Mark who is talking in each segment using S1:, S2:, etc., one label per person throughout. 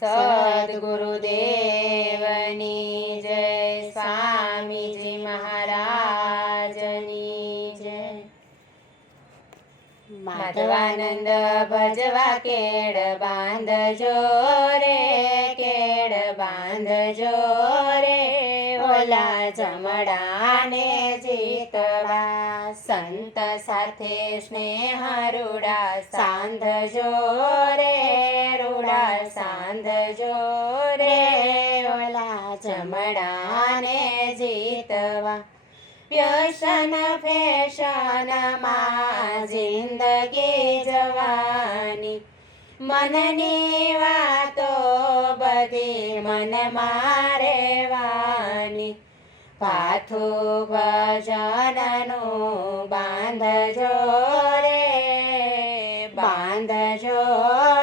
S1: સદગુરુદેવની જય, સ્વામીજી મહારાજની જય. માધવાનંદ ભજવા કેડ બાંધજો રે કેડ બાંધજો રે. ઓલા જમડાને જીતવા સંત સાથે સ્નેહ રૂડા સાંધજો રે. રૂડા સાંધજો રે ઓલા ચમડાને જીતવા. વ્યસન ફેશનમાં જિંદગી જવાની. મનની વાતો બધી વાની પાથુ પાથું ભજનનું બાંધજો રે બાંધજો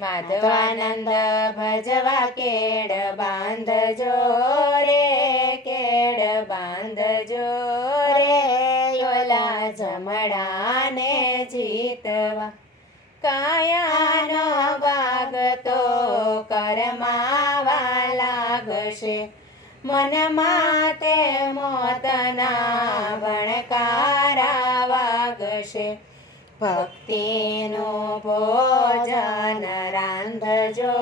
S1: માધવાનંદ ભજવા કેડ બાંધજો રે કેડ બાંધજો રે. યોલા જમડાને જીતવા. કાયાનો ભાગ તો કરમાવા લાગશે. મનમાં તે મોતના ભણકારા વાગશે. ભક્તિનું ભોજન રાંધજો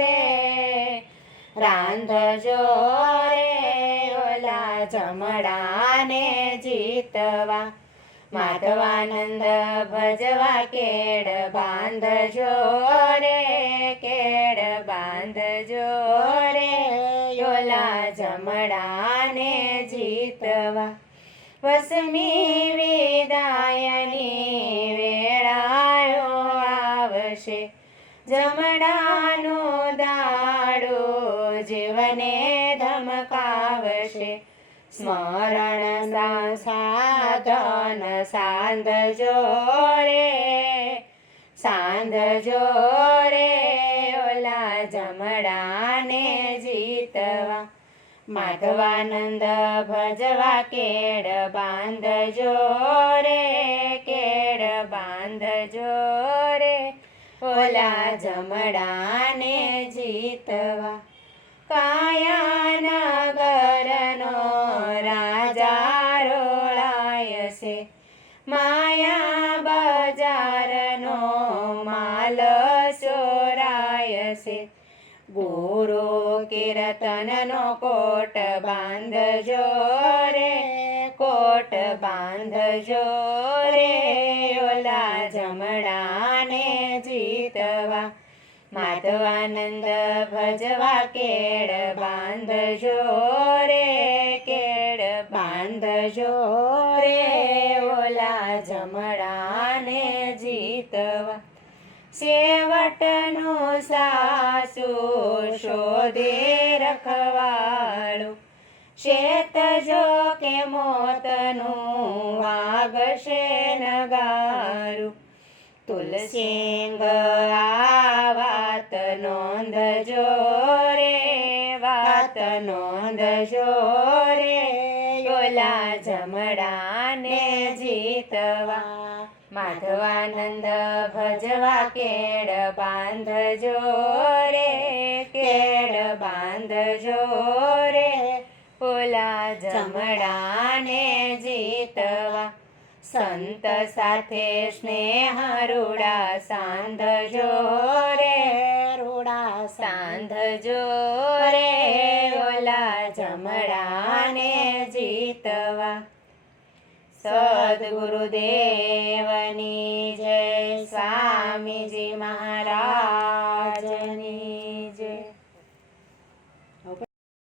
S1: રે રાંધજો રે ઓલા જમડાને જીતવા. માધવાનંદ ભજવા કેડ બાંધજો રે કેડ બાંધજો રે ઓલા જમડાને જીતવા. વસમી વિદાયની વેળાયો આવશે. જમડાનો દાડો જીવને ધમકાવશે. સ્મરણ સાધન સાંધ જોરે સાંધ જોરે ઓલા જમડાને જીતવા. માધવાનંદ ભજવા કેડ બાંધજો રે કેડ બાંધજો રે ઓલા જમડાને જીતવા કાયાનગરનો રાજા રોળાય છે. માયા બજારનો માલ ચોરાય છે. ગુરુ કીર્તનનો કોટ બાંધજો રે, કોટ બાંધજો રે, ઓલા જમડાને જીતવા. માધવાનંદ ભજવા કેડ બાંધજો રે, કેળ બાંધજો રે. શેવટનું સાસુ શોધે રખવાળું. શેતજો કે મોતનું વાગશે નગારું. તુલસીંગ આ વાત નોંધજો રે વાત નોંધજો રે ઓલા જમડાને જીતવા. માધવાનંદ ભજવા કેડ બાંધજો રે કેળ બાંધજો રે. ઓલા જમડાને જીતવા સંત સાથે સ્નેહ રૂડા સાંધજો રે. રૂડા સાંધજો રે ઓલા જમડાને જીતવા સદગુરુદેવની જય સ્વામીજી મહારાજની